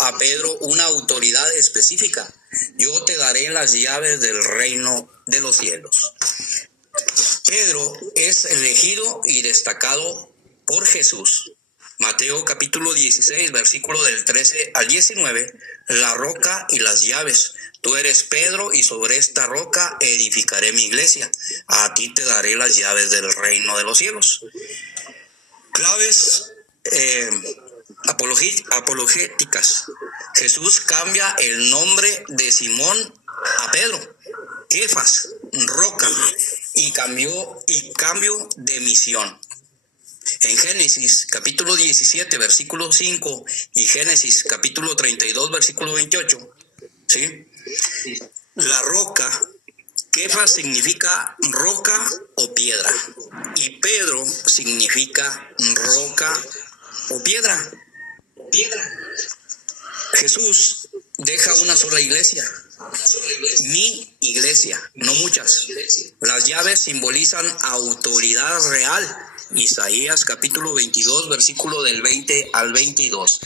a Pedro una autoridad específica. Yo te daré las llaves del reino de los cielos. Pedro es elegido y destacado por Jesús. Mateo capítulo 16, versículo del 13 al 19, la roca y las llaves. Tú eres Pedro y sobre esta roca edificaré mi iglesia. A ti te daré las llaves del reino de los cielos. Claves apologéticas. Jesús cambia el nombre de Simón a Pedro, Kefas, roca, y cambio de misión. En Génesis capítulo 17, versículo 5 y Génesis capítulo 32, versículo 28, ¿sí? La roca, Kefas significa roca o piedra, y Pedro significa roca o piedra. Jesús deja una sola iglesia, mi iglesia, no muchas. Las llaves simbolizan autoridad real. Isaías capítulo 22, versículo del 20 al 22.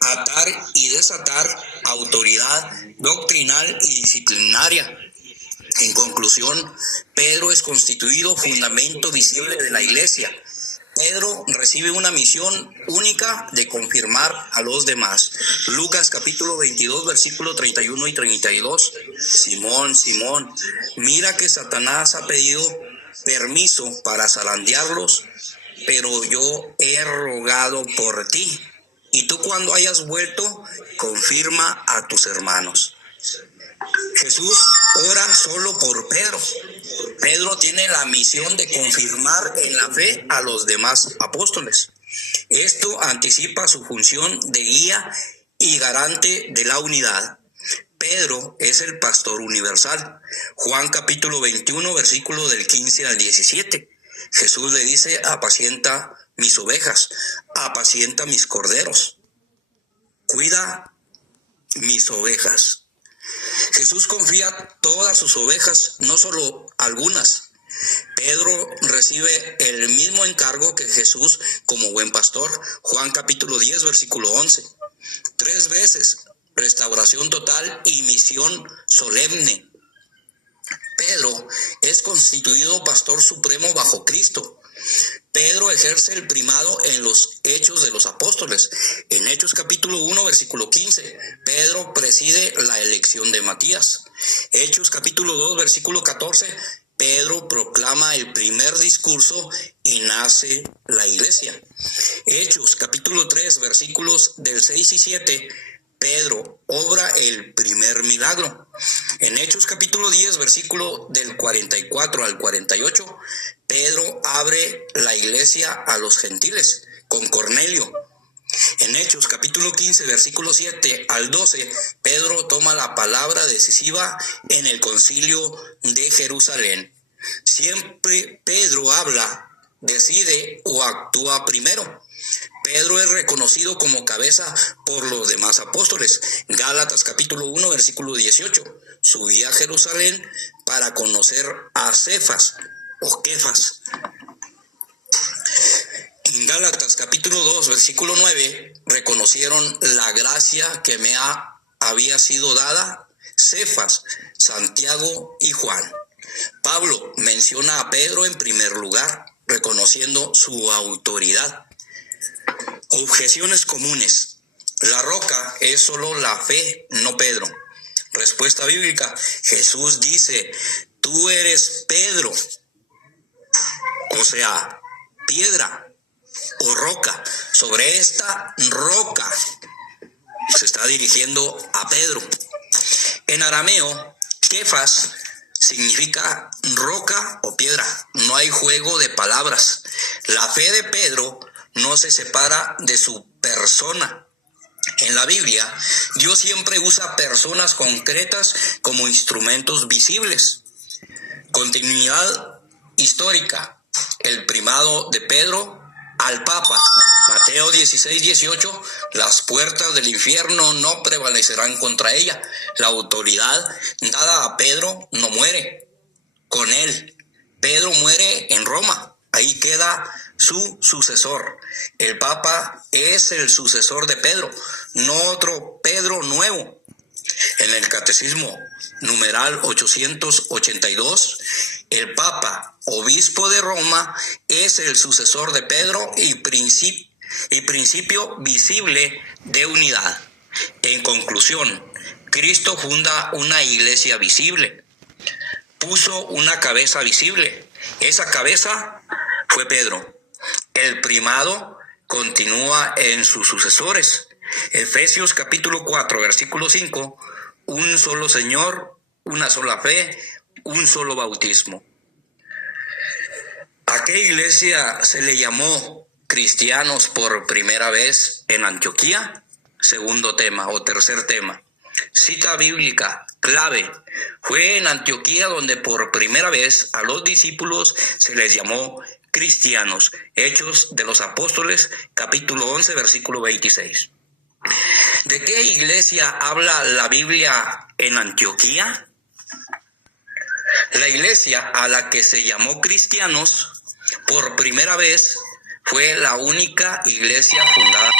Atar y desatar, autoridad doctrinal y disciplinaria. En conclusión, Pedro es constituido fundamento visible de la iglesia. Pedro recibe una misión única de confirmar a los demás. Lucas capítulo 22, versículo 31 y 32. Simón, Simón, mira que Satanás ha pedido permiso para zarandearlos, pero yo he rogado por ti. Y tú, cuando hayas vuelto, confirma a tus hermanos. Jesús ora solo por Pedro. Pedro tiene la misión de confirmar en la fe a los demás apóstoles. Esto anticipa su función de guía y garante de la unidad. Pedro es el pastor universal. Juan capítulo 21, versículo del 15 al 17. Jesús le dice: apacienta mis ovejas, apacienta mis corderos, cuida mis ovejas. Jesús confía todas sus ovejas, no solo algunas. Pedro recibe el mismo encargo que Jesús como buen pastor. Juan capítulo 10, versículo 11. 3 veces, restauración total y misión solemne. Pedro es constituido pastor supremo bajo Cristo. Pedro ejerce el primado en los Hechos de los Apóstoles. En Hechos capítulo 1, versículo 15, Pedro preside la elección de Matías. Hechos capítulo 2, versículo 14, Pedro proclama el primer discurso y nace la iglesia. Hechos capítulo 3, versículos del 6 y 7, Pedro obra el primer milagro. En Hechos capítulo 10, versículo del 44 al 48, Pedro abre la iglesia a los gentiles con Cornelio. En Hechos capítulo 15, versículo 7 al 12, Pedro toma la palabra decisiva en el concilio de Jerusalén. Siempre Pedro habla, decide o actúa primero. Pedro es reconocido como cabeza por los demás apóstoles. Gálatas capítulo 1, versículo 18. Subí a Jerusalén para conocer a Cefas o Kefas. En Gálatas capítulo 2, versículo 9, reconocieron la gracia que me había sido dada Cefas, Santiago y Juan. Pablo menciona a Pedro en primer lugar, reconociendo su autoridad. Objeciones comunes. La roca es solo la fe, no Pedro. Respuesta bíblica. Jesús dice: tú eres Pedro, o sea, piedra o roca. Sobre esta roca se está dirigiendo a Pedro. En arameo, Kefas significa roca o piedra. No hay juego de palabras. La fe de Pedro no se separa de su persona. En la Biblia, Dios siempre usa personas concretas como instrumentos visibles. Continuidad histórica. El primado de Pedro al Papa. Mateo 16, 18. Las puertas del infierno no prevalecerán contra ella. La autoridad dada a Pedro no muere con él. Pedro muere en Roma. Ahí queda su sucesor. El Papa es el sucesor de Pedro. no otro Pedro nuevo. En el Catecismo numeral 882, el Papa, obispo de Roma, es el sucesor de Pedro y principio visible de unidad. En conclusión, Cristo funda una iglesia visible, puso una cabeza visible. Esa cabeza fue Pedro. El primado continúa en sus sucesores. Efesios capítulo 4, versículo 5, un solo Señor, una sola fe, un solo bautismo. ¿A qué iglesia se le llamó cristianos por primera vez en Antioquía? Segundo tema o tercer tema. Cita bíblica clave. Fue en Antioquía donde por primera vez a los discípulos se les llamó cristianos. Hechos de los Apóstoles, capítulo 11, versículo 26. ¿De qué iglesia habla la Biblia en Antioquía? La iglesia a la que se llamó cristianos por primera vez fue la única iglesia fundada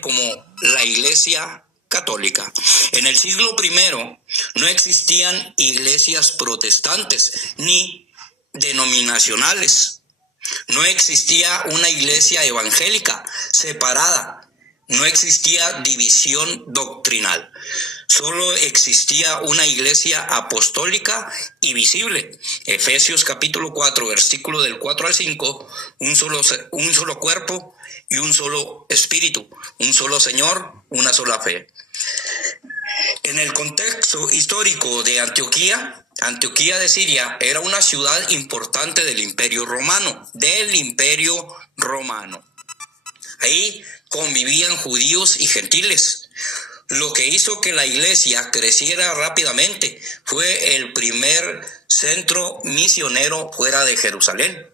como la Iglesia Católica. En el siglo I no existían iglesias protestantes ni denominacionales. No existía una iglesia evangélica separada. No existía división doctrinal. Solo existía una iglesia apostólica y visible. Efesios capítulo 4, versículo del 4 al 5, un solo cuerpo y un solo espíritu, un solo Señor, una sola fe. En el contexto histórico de Antioquía, Antioquía de Siria era una ciudad importante del Imperio Romano, Ahí convivían judíos y gentiles. Lo que hizo que la iglesia creciera rápidamente fue el primer centro misionero fuera de Jerusalén.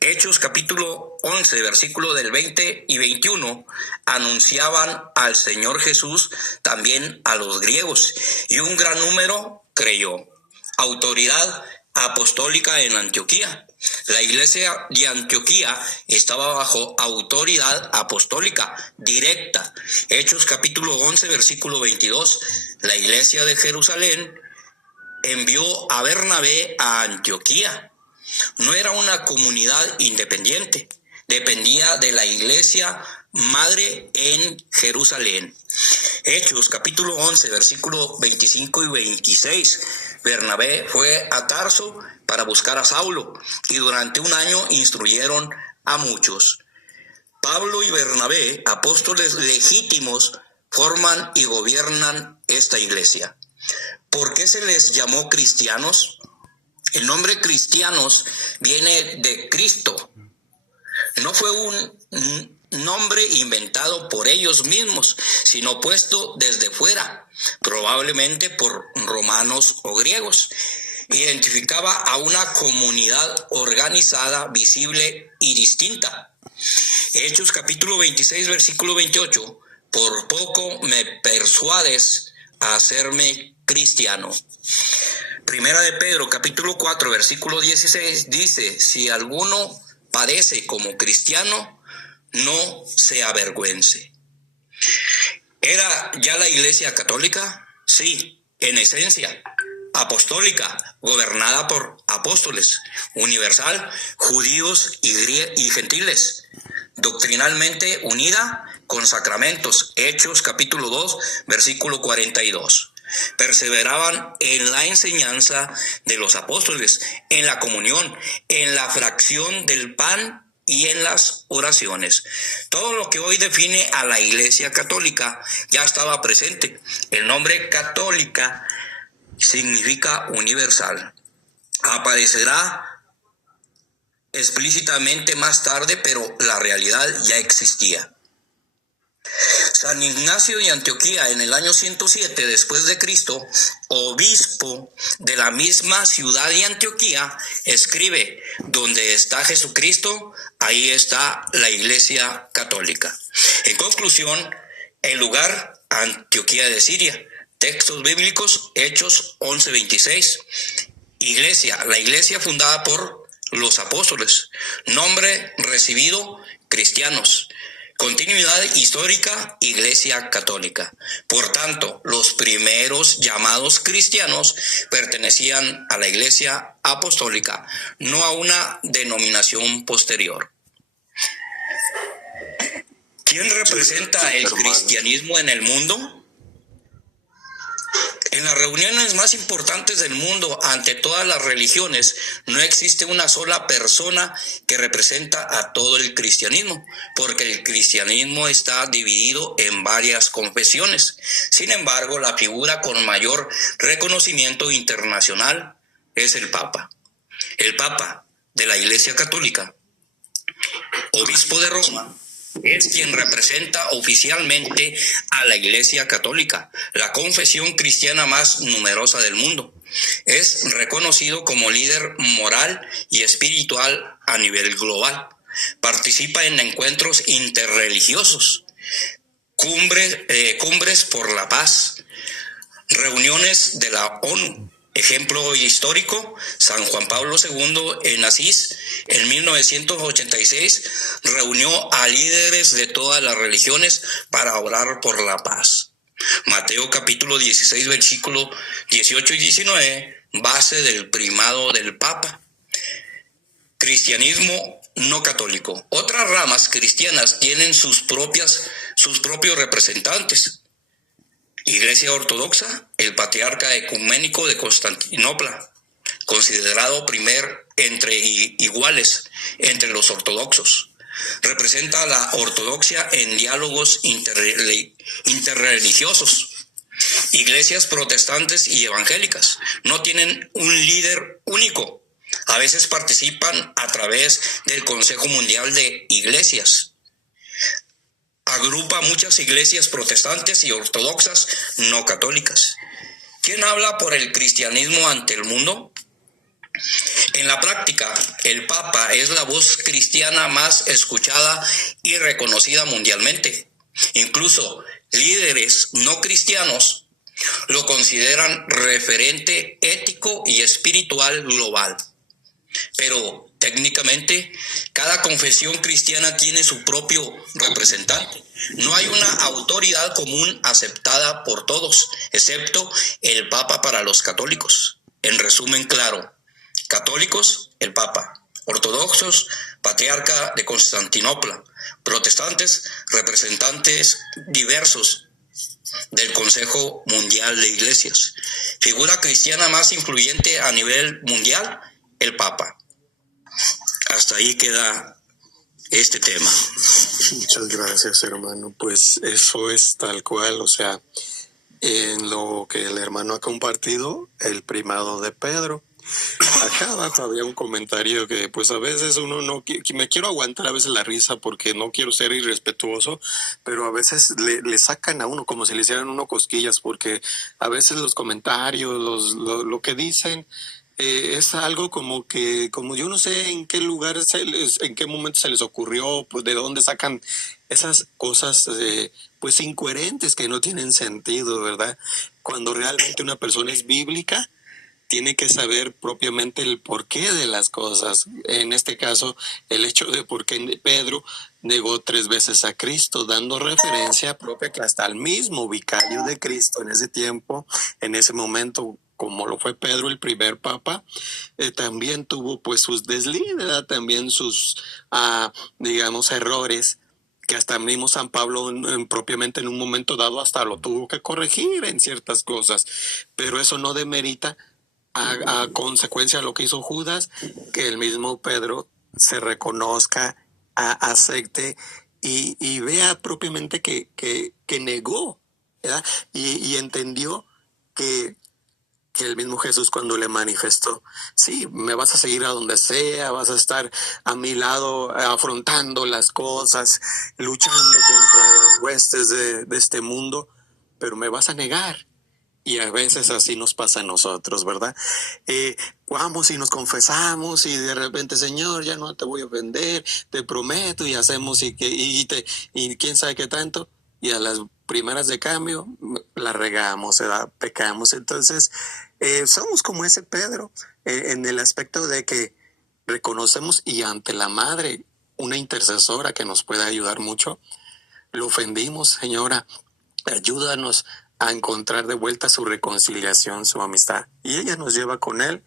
Hechos capítulo 11, versículo del 20 y 21, anunciaban al Señor Jesús también a los griegos, y un gran número creyó. Autoridad apostólica en Antioquía. La iglesia de Antioquía estaba bajo autoridad apostólica directa. Hechos capítulo 11, versículo 22. La iglesia de Jerusalén envió a Bernabé a Antioquía. No era una comunidad independiente, dependía de la iglesia madre en Jerusalén. Hechos capítulo 11, versículo 25 y 26. Bernabé fue a Tarso para buscar a Saulo y durante un año instruyeron a muchos. Pablo y Bernabé, apóstoles legítimos, forman y gobiernan esta iglesia. ¿Por qué se les llamó cristianos? El nombre cristianos viene de Cristo. No fue un nombre inventado por ellos mismos, sino puesto desde fuera, probablemente por romanos o griegos. Identificaba a una comunidad organizada, visible y distinta. Hechos capítulo 26, versículo 28, por poco me persuades a hacerme cristiano. Primera de Pedro, capítulo 4, versículo 16, dice, si alguno padece como cristiano, no se avergüence. ¿Era ya la iglesia católica? Sí, en esencia. Apostólica, gobernada por apóstoles, universal, judíos y gentiles, doctrinalmente unida con sacramentos. Hechos capítulo 2, versículo 42. Perseveraban en la enseñanza de los apóstoles, en la comunión, en la fracción del pan y en las oraciones. Todo lo que hoy define a la Iglesia Católica ya estaba presente. El nombre católica significa universal. Aparecerá explícitamente más tarde, pero la realidad ya existía. San Ignacio de Antioquía, en el año 107 después de Cristo, obispo de la misma ciudad de Antioquía, escribe: donde está Jesucristo, ahí está la Iglesia Católica. En conclusión, el lugar, Antioquía de Siria. Textos bíblicos, Hechos 11:26. Iglesia, la iglesia fundada por los apóstoles. Nombre recibido, cristianos. Continuidad histórica, Iglesia Católica. Por tanto, los primeros llamados cristianos pertenecían a la Iglesia Apostólica, no a una denominación posterior. ¿Quién representa el cristianismo en el mundo? En las reuniones más importantes del mundo, ante todas las religiones, no existe una sola persona que representa a todo el cristianismo, porque el cristianismo está dividido en varias confesiones. Sin embargo, la figura con mayor reconocimiento internacional es el Papa. El Papa de la Iglesia Católica, obispo de Roma, es quien representa oficialmente a la Iglesia Católica, la confesión cristiana más numerosa del mundo. Es reconocido como líder moral y espiritual a nivel global. Participa en encuentros interreligiosos, cumbres por la paz, reuniones de la ONU. Ejemplo histórico, San Juan Pablo II en Asís, en 1986, reunió a líderes de todas las religiones para orar por la paz. Mateo capítulo 16, versículo 18 y 19, base del primado del Papa. Cristianismo no católico. Otras ramas cristianas tienen sus propios representantes. Iglesia Ortodoxa, el patriarca ecuménico de Constantinopla, considerado primer entre iguales entre los ortodoxos. Representa la ortodoxia en diálogos interreligiosos. Iglesias protestantes y evangélicas no tienen un líder único. A veces participan a través del Consejo Mundial de Iglesias. Agrupa muchas iglesias protestantes y ortodoxas no católicas. ¿Quién habla por el cristianismo ante el mundo? En la práctica, el Papa es la voz cristiana más escuchada y reconocida mundialmente. Incluso líderes no cristianos lo consideran referente ético y espiritual global. Pero técnicamente, cada confesión cristiana tiene su propio representante. No hay una autoridad común aceptada por todos, excepto el Papa para los católicos. En resumen claro, católicos, el Papa; ortodoxos, patriarca de Constantinopla; protestantes, representantes diversos del Consejo Mundial de Iglesias. Figura cristiana más influyente a nivel mundial, el Papa. Hasta ahí queda este tema. Muchas gracias, hermano. Pues eso es tal cual, o sea, en lo que el hermano ha compartido, el primado de Pedro. Acá abajo había un comentario que pues a veces uno no me quiero aguantar a veces la risa porque no quiero ser irrespetuoso, pero a veces le sacan a uno como si le hicieran uno cosquillas, porque a veces los comentarios, lo que dicen es algo como yo no sé en qué lugar, en qué momento se les ocurrió, pues de dónde sacan esas cosas pues incoherentes que no tienen sentido, ¿verdad? Cuando realmente una persona es bíblica, tiene que saber propiamente el porqué de las cosas. En este caso, el hecho de por qué Pedro negó 3 veces a Cristo, dando referencia propia que hasta el mismo vicario de Cristo en ese tiempo, en ese momento, como lo fue Pedro, el primer papa, también tuvo pues sus deslides, también sus, digamos, errores, que hasta mismo San Pablo propiamente en un momento dado hasta lo tuvo que corregir en ciertas cosas, pero eso no demerita a consecuencia de lo que hizo Judas, que el mismo Pedro se reconozca, acepte y vea propiamente que negó, ¿verdad? Y entendió que el mismo Jesús cuando le manifestó, sí, me vas a seguir a donde sea, vas a estar a mi lado afrontando las cosas, luchando contra las huestes de este mundo, pero me vas a negar. Y a veces así nos pasa a nosotros, ¿verdad? Vamos y nos confesamos y de repente, Señor, ya no te voy a ofender, te prometo, y hacemos y quién sabe qué tanto, y a las primeras de cambio la regamos, ¿verdad? Pecamos. Entonces, Somos como ese Pedro, en el aspecto de que reconocemos y ante la madre, una intercesora que nos puede ayudar mucho, lo ofendimos, Señora, ayúdanos a encontrar de vuelta su reconciliación, su amistad. Y ella nos lleva con él.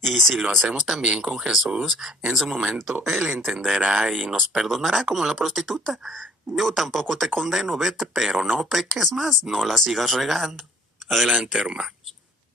Y si lo hacemos también con Jesús, en su momento Él entenderá y nos perdonará como la prostituta. Yo tampoco te condeno, vete, pero no peques más, no la sigas regando. Adelante, hermanos.